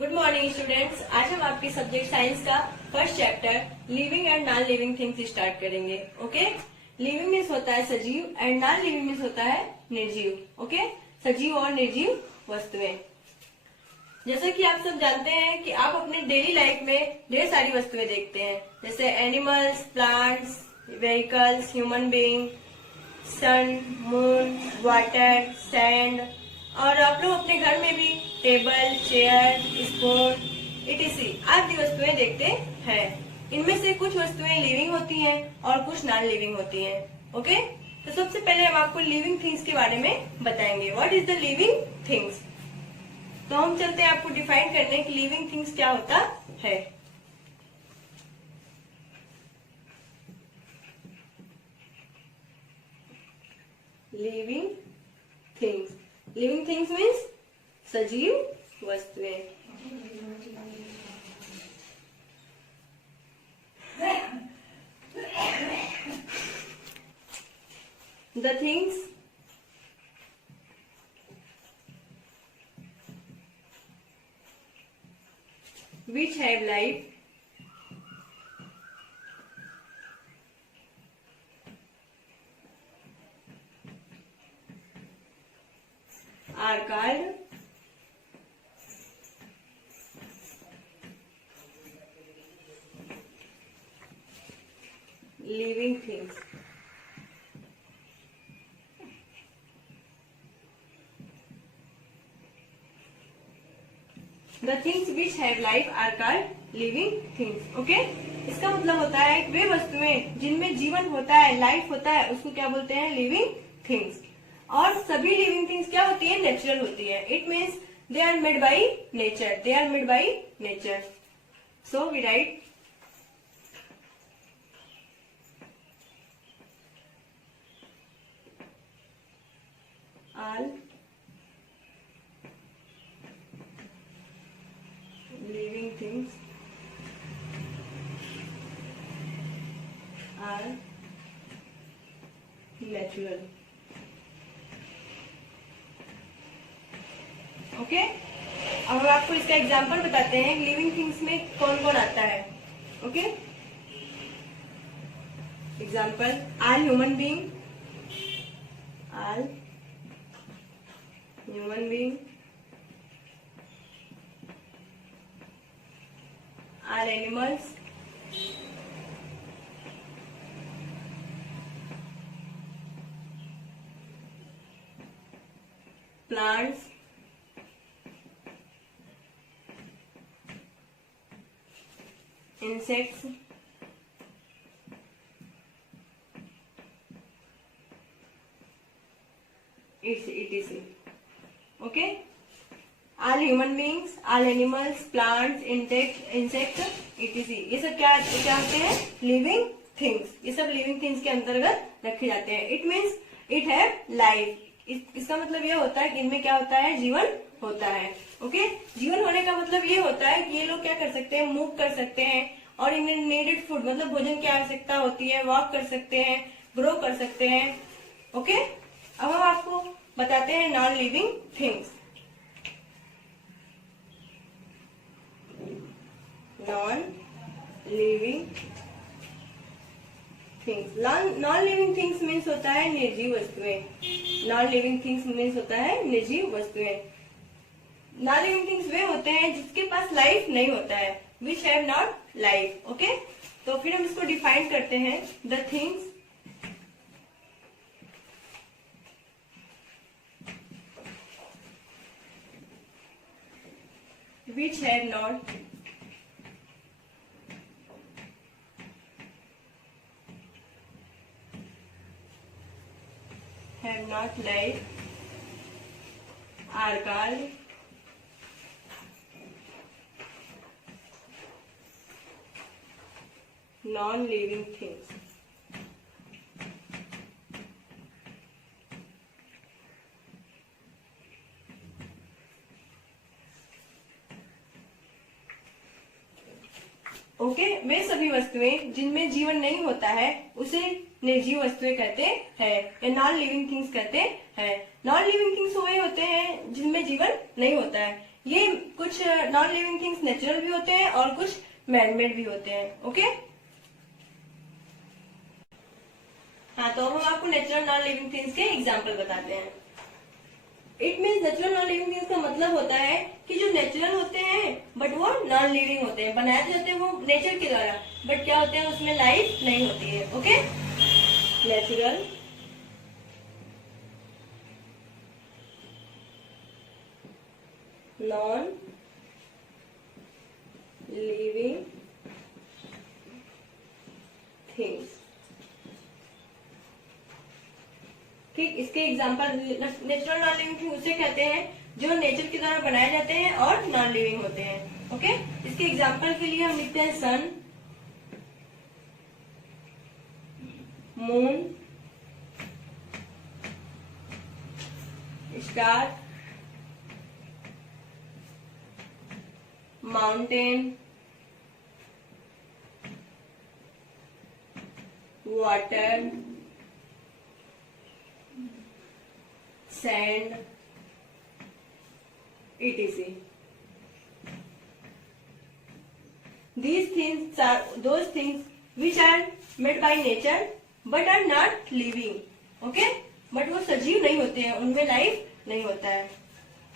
Good morning students. आज हम आपके सब्जेक्ट साइंस का first chapter living and non living things start करेंगे। ओके, लिविंग मीन्स होता है सजीव एंड नॉन लिविंग मीन्स होता है निर्जीव। ओके, सजीव और निर्जीव वस्तुएं। जैसे कि आप सब जानते हैं कि आप अपने डेली लाइफ में ढेर सारी वस्तुएं देखते हैं, जैसे animals, plants, vehicles, human being, sun, moon, water, sand, और आप लोग अपने घर में भी टेबल, चेयर, स्पून, इटीसी आदि वस्तुएं देखते हैं। इनमें से कुछ वस्तुएं लिविंग होती हैं और कुछ नॉन लिविंग होती हैं। ओके, तो सबसे पहले हम आपको लिविंग थिंग्स के बारे में बताएंगे। What is the living things? तो हम चलते हैं आपको डिफाइन करने कि लिविंग थिंग्स क्या होता है। Living things, living things means सजीव वस्तुएं। The things which have life are called living things. The things which have life are called living things. Okay? इसका मतलब होता है वे वस्तुएं जिनमें जीवन होता है, लाइफ होता है, उसको क्या बोलते हैं? Living things. और सभी लिविंग थिंग्स क्या होती है? नेचुरल होती है। It means they are made by nature, they are made by nature. So we write all living things are natural. Okay, अब हम आपको इसका एग्जांपल बताते हैं लिविंग थिंग्स में कौन कौन आता है। Okay, example all human being, all human being, all animals, plants, insects, etc. Okay, all human beings, all animals, plants, insect, etc. ये सब क्या होते हैं? Living things. ये सब लिविंग थिंग्स के अंतर्गत रखे जाते हैं। It means it have life. इसका मतलब ये होता है कि इनमें क्या होता है? जीवन होता है। ओके, जीवन होने का मतलब ये होता है कि ये लोग क्या कर सकते हैं? मूव कर सकते हैं, और इन्हें नीडेड फूड मतलब भोजन की आवश्यकता होती है, वॉक कर सकते हैं, ग्रो कर सकते हैं। ओके, अब हम आपको बताते हैं non living things. Non living things, non living things means होता है निर्जीव वस्तुएं। नॉन लिविंग थिंग्स मीन्स होता है निर्जीव वस्तुएं। नॉन लिविंग थिंग्स वे होते हैं जिसके पास लाइफ नहीं होता है, which have not life. Okay, तो फिर हम इसको डिफाइन करते हैं। The things which have not life are called non-living things. Okay, वे सभी वस्तुएं जिनमें जीवन नहीं होता है उसे निर्जीव वस्तुएं कहते हैं या नॉन लिविंग थिंग्स कहते हैं। नॉन लिविंग थिंग्स वे होते हैं जिनमें जीवन नहीं होता है। ये कुछ नॉन लिविंग थिंग्स नेचुरल भी होते हैं और कुछ मैनमेड भी होते हैं। ओके, हाँ, तो अब हम आपको नेचुरल नॉन लिविंग थिंग्स के एग्जाम्पल बताते हैं। It means natural non living things का मतलब होता है कि जो नेचुरल होते हैं बट वो नॉन लिविंग होते हैं, बनाए जाते हैं वो नेचर के द्वारा, बट क्या होते हैं उसमें लाइफ नहीं होती है। Okay, natural non living things. ठीक, इसके example natural non living thing उसे कहते हैं जो नेचर के द्वारा बनाए जाते हैं और नॉन लिविंग होते हैं। ओके, इसके एग्जांपल के लिए हम लिखते हैं sun, moon, star, mountain, water, sand, etc. These things are those things which are made by nature but are not living. Okay? But वो सजीव नहीं होते हैं, उनमें लाइफ नहीं होता है।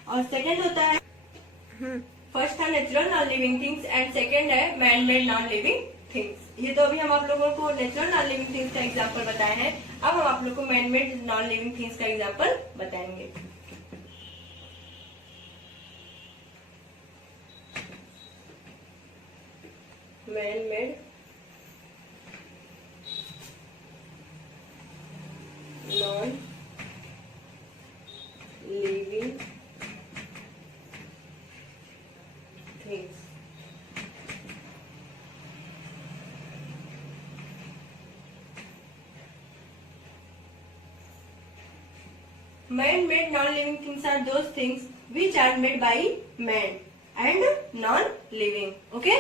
और सेकंड होता है, फर्स्ट था natural non living things and second है man made non living things. ये तो अभी हम आप लोगों को नेचुरल नॉन लिविंग थिंग्स का एग्जांपल बताए हैं, अब हम आप लोगों को man made non living things का एग्जांपल बताएंगे। Man made non living things. Man-made non-living things are those things which are made by man and non-living. Okay?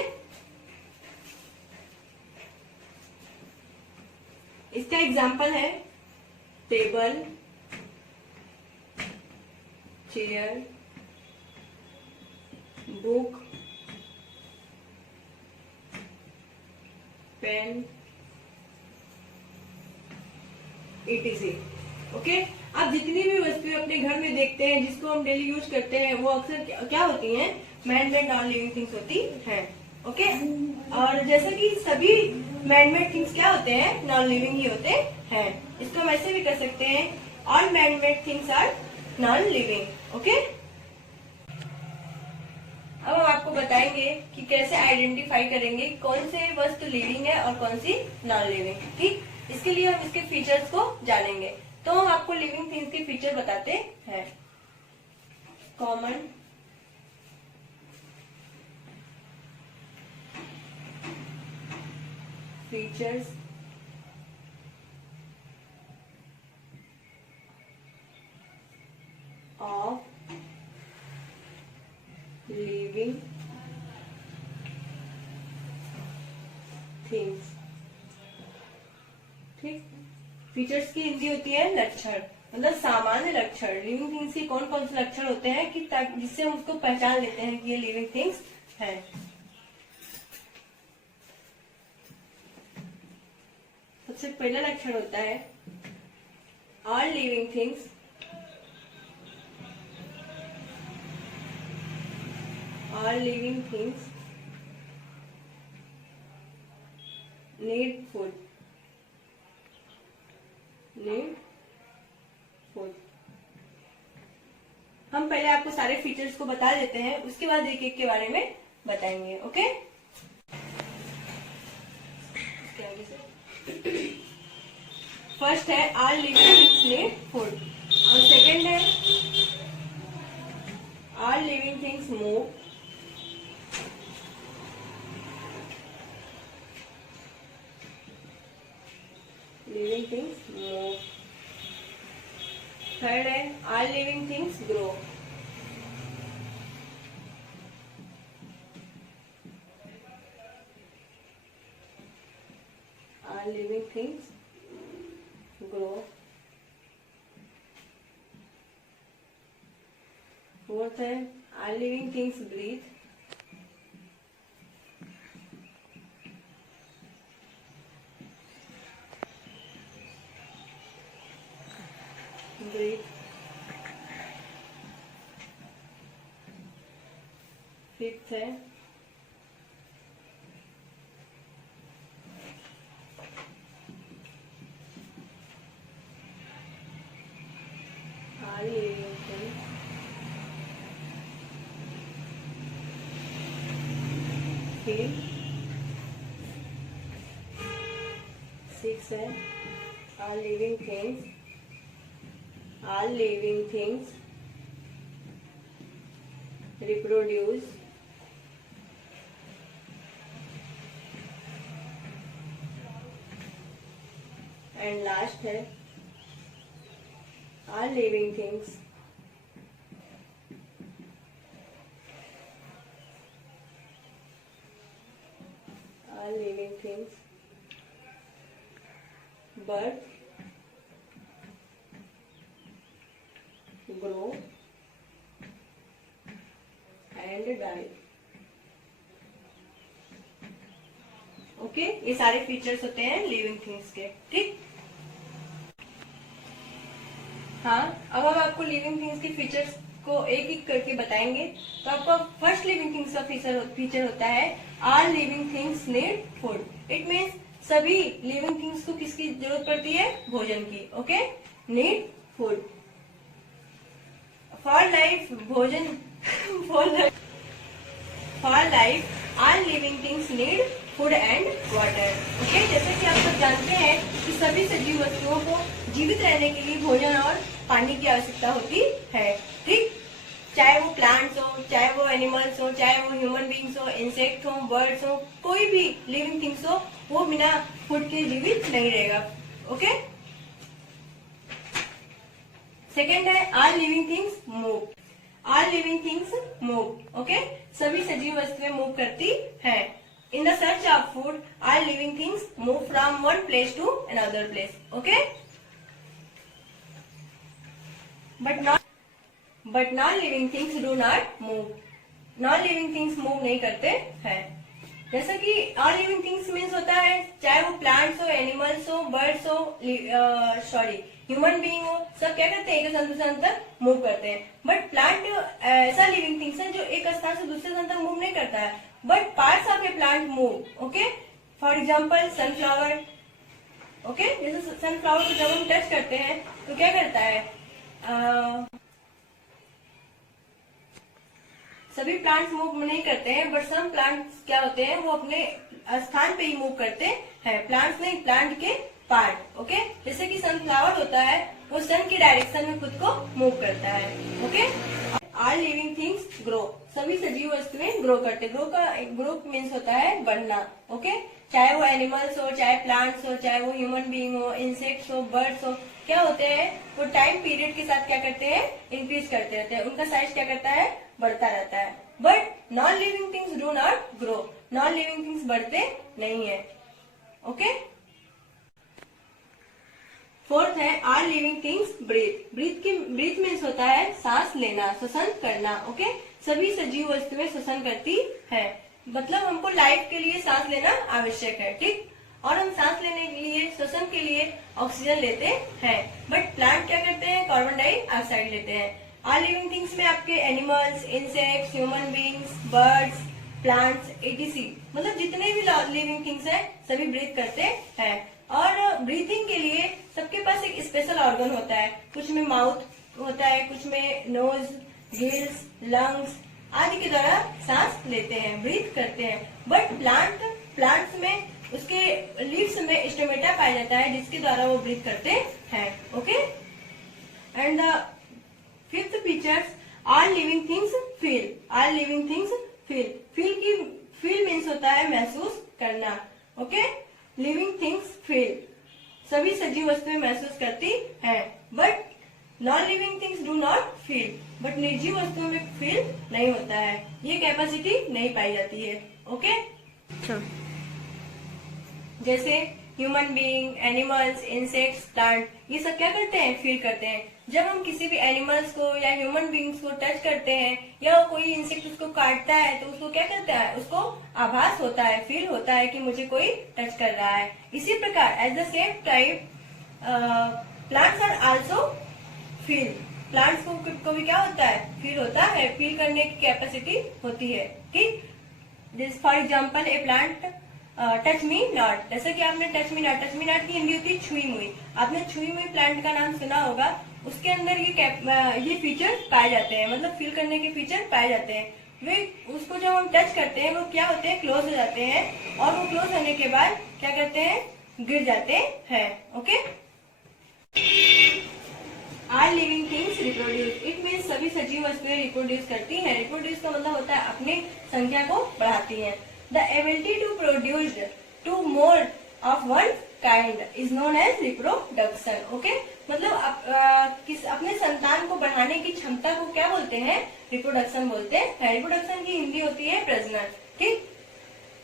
इसका एग्जाम्पल है table, chair, book, pen, etc. Okay, आप जितनी भी वस्तुएं अपने घर में देखते हैं जिसको हम डेली यूज करते हैं वो अक्सर क्या होती हैं? Man made non living things होती हैं। ओके, और जैसा कि सभी मैन मेड थिंग्स क्या होते हैं? नॉन लिविंग ही होते हैं। इसको हम ऐसे भी कर सकते हैं, all man made things are non living. Okay, अब हम आपको बताएंगे कि कैसे आइडेंटिफाई करेंगे कौन से वस्तु लिविंग है और कौन सी नॉन लिविंग। ठीक, इसके लिए हम इसके फीचर्स को जानेंगे। तो हम आपको लिविंग थिंग्स के फीचर बताते हैं। Common features of living things. ठीक, फीचर्स की हिंदी होती है लक्षण, मतलब सामान्य लक्षण। लिविंग थिंग्स के कौन कौन से लक्षण होते हैं कि जिससे हम उसको पहचान लेते हैं कि ये लिविंग थिंग्स है। सबसे पहला लक्षण होता है all living things need food. हम पहले आपको सारे फीचर्स को बता देते हैं, उसके बाद एक एक के बारे में बताएंगे। ओके, फर्स्ट है all living things need food, और सेकंड है all living things move, living things move. Third है all living things grow, all living things grow. Fourth है All living things breathe. Breathe. Fifth है all living things feel. Six है all living things reproduce. And last है all living things birth, grow and die. Okay, ये सारे features होते हैं living things के, ठीक। हाँ, अब हम आपको लिविंग थिंग्स के फीचर्स को एक एक करके बताएंगे। तो आपका फर्स्ट लिविंग थिंग्स का फीचर होता है all living things need food. It means सभी लिविंग थिंग्स को किसकी जरूरत पड़ती है? भोजन की। Okay, need food for life, भोजन for life all living things need food and water. Okay, जैसे कि आप सब जानते हैं कि सभी सजीव वस्तुओं को जीवित रहने के लिए भोजन और पानी की आवश्यकता होती है, ठीक। चाहे वो प्लांट्स हो, चाहे वो एनिमल्स हो, चाहे वो ह्यूमन बींग्स हो, इंसेक्ट हो, बर्ड्स हो, कोई भी लिविंग थिंग्स हो, वो बिना फूड के जीवित नहीं रहेगा। ओके, सेकेंड है all living things move. All living things move. Okay, सभी सजीव वस्तुएं मूव करती हैं। In the search of food, all living things move from one place to another place. Okay? But non-living things do not move. Non-living things move नहीं करते हैं। जैसा कि all living things means होता है चाहे वो plants हो, animals हो, birds हो, ह्यूमन बीइंग हो, सब क्या करते हैं? एक स्थान से दूसरे स्थान तक मूव करते हैं। बट प्लांट ऐसा लिविंग थिंग्स है जो एक स्थान से दूसरे स्थान तक मूव नहीं करता है, but parts of A plant move. Okay, for example sunflower. Okay, जैसे सनफ्लावर को जब हम टच करते हैं तो क्या करता है? सभी प्लांट्स मूव नहीं करते हैं, बट सम प्लांट्स क्या होते हैं, वो अपने स्थान पे ही मूव करते हैं। प्लांट्स नहीं, प्लांट के पार्ट। ओके, जैसे कि सनफ्लावर होता है वो सन की डायरेक्शन में खुद को मूव करता है। Okay, all living things grow. सभी सजीव वस्तुएं ग्रो करते। ग्रो मीन्स होता है बढ़ना। ओके, चाहे वो एनिमल्स हो, चाहे प्लांट्स हो, चाहे वो ह्यूमन बीइंग हो, इंसेक्ट्स हो, बर्ड्स हो, क्या होते हैं? वो टाइम पीरियड के साथ क्या करते हैं? इंक्रीज करते रहते हैं। उनका साइज क्या करता है? बढ़ता रहता है। But non living things do not grow. Non living things बढ़ते नहीं है। ओके, फोर्थ है all living things breathe. Breathe means होता है सांस लेना, श्वसन करना। ओके, सभी सजीव वस्तुएं श्वसन करती है, मतलब हमको लाइफ के लिए सांस लेना आवश्यक है, ठीक। और हम सांस लेने के लिए, श्वसन के लिए ऑक्सीजन लेते हैं। बट प्लांट क्या करते हैं? कार्बन डाइऑक्साइड लेते हैं। ऑल लिविंग थिंग्स में आपके animals, insects, human beings, birds, plants, etc, मतलब जितने भी लिविंग थिंग्स हैं सभी ब्रीथ करते हैं। और ब्रीथिंग के लिए सबके पास एक स्पेशल ऑर्गन होता है। कुछ में माउथ होता है, कुछ में नोज, गिल्स, लंग्स आदि के द्वारा सांस लेते हैं, ब्रीथ करते हैं। बट प्लांट्स में उसके लीव्स में स्टोमेटा पाया जाता है जिसके द्वारा वो ब्रीथ करते हैं। Okay, and the fifth features all living things feel. All living things feel means होता है महसूस करना। Okay, living things feel. सभी सजीव वस्तुएं महसूस करती हैं, but non living things do not feel. But निर्जीव वस्तुओं में फील नहीं होता है, ये कैपेसिटी नहीं पाई जाती है। ओके, जैसे human being, animals, insects, plant, ये सब क्या करते हैं? फील करते हैं। जब हम किसी भी एनिमल्स को या ह्यूमन बींग्स को टच करते हैं या कोई इंसेक्ट उसको काटता है तो उसको क्या करता है, उसको आभास होता है, फील होता है कि मुझे कोई टच कर रहा है। इसी प्रकार at the same time plants are also feel, plants को भी क्या होता है, फील होता है, फील करने की कैपेसिटी होती है। ठीक, this for example A plant touch me not, जैसे कि आपने टच मी नॉट की हिंदी होती है छुई मुई। आपने छुई मुई प्लांट का नाम सुना होगा, उसके अंदर ये फीचर पाए जाते हैं, मतलब फील करने के फीचर पाए जाते हैं। वे उसको जब हम टच करते हैं वो क्या होते हैं, क्लोज हो जाते हैं, और वो क्लोज होने के बाद क्या करते हैं, गिर जाते हैं। Okay, are living things reproduce, it means सभी सजीव वस्तुएं रिप्रोड्यूस करती हैं। रिप्रोड्यूस का मतलब होता है अपनी संख्या को बढ़ाती हैं। The ability to produce to more of one kind is known as reproduction. Okay, मतलब अपने संतान को बढ़ाने की क्षमता को क्या बोलते हैं, रिप्रोडक्शन बोलते हैं। रिप्रोडक्शन की हिंदी होती है प्रजनन। ठीक,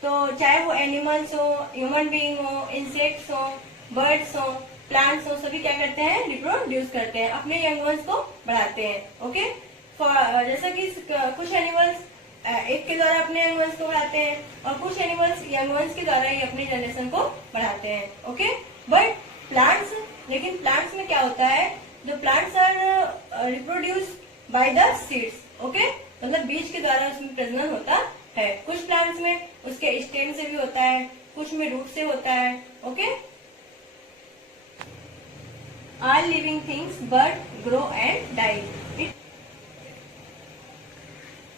तो चाहे वो एनिमल्स हो, ह्यूमन बीइंग हो, इंसेक्ट्स हो, बर्ड्स हो, प्लांट्स हो, सभी क्या करते हैं, रिप्रोड्यूस करते हैं, अपने यंग वंस को बढ़ाते हैं। ओके, जैसा कि कुछ एनिमल्स एक के द्वारा अपने यंग वंस को बढ़ाते हैं और कुछ एनिमल्स यंग वंस के द्वारा ही अपनी जनरेशन को बढ़ाते हैं। ओके, बट प्लांट्स, लेकिन प्लांट्स में क्या होता है, जो plants are reproduce by the seeds. Okay, मतलब बीज के द्वारा उसमें प्रजनन होता है। कुछ प्लांट्स में उसके स्टेम से भी होता है, कुछ में रूट से होता है। Okay, all living things birth, grow and die.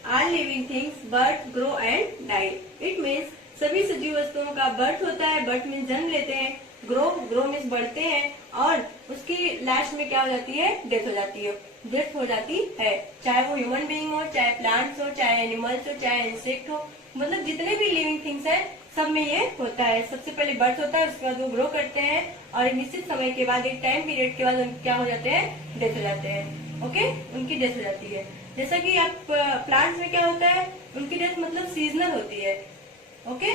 All living things birth, grow and die. It means सभी सजीव वस्तुओं का बर्थ होता है, बर्थ मीन्स जन्म लेते हैं, ग्रो मीन्स बढ़ते हैं, और उसकी लास्ट में क्या हो जाती है, डेथ हो जाती है, डेथ हो जाती है। चाहे वो ह्यूमन बीइंग हो, चाहे प्लांट्स हो, चाहे एनिमल्स हो, चाहे इंसेक्ट हो, मतलब जितने भी लिविंग थिंग्स है सब में ये होता है। सबसे पहले बर्थ होता है, उसके बाद वो ग्रो करते हैं और एक निश्चित समय के बाद, एक टाइम पीरियड के बाद क्या हो जाते हैं, डेथ हो जाते हैं। ओके, उनकी डेथ हो जाती है। जैसा कि आप प्लांट्स में क्या होता है, उनकी डेथ मतलब सीजनल होती है। Okay,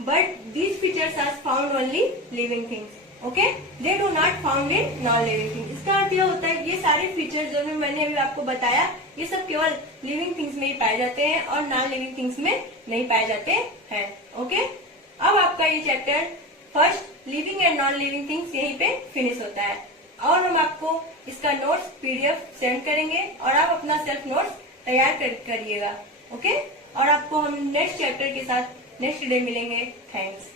but these features are found only living things. Okay, they do not found in non living things. इसका अर्थ यह होता है कि ये सारे फीचर्स जो मैंने अभी आपको बताया, ये सब केवल लिविंग थिंग्स में ही पाए जाते हैं और नॉन लिविंग थिंग्स में नहीं पाए जाते हैं। ओके, अब आपका ये chapter first living and non living things यहीं पे फिनिश होता है, और हम आपको इसका नोट्स पीडीएफ सेंड करेंगे और आप अपना सेल्फ नोट्स तैयार करिएगा। ओके, और आपको हम नेक्स्ट चैप्टर के साथ नेक्स्ट डे मिलेंगे। थैंक्स।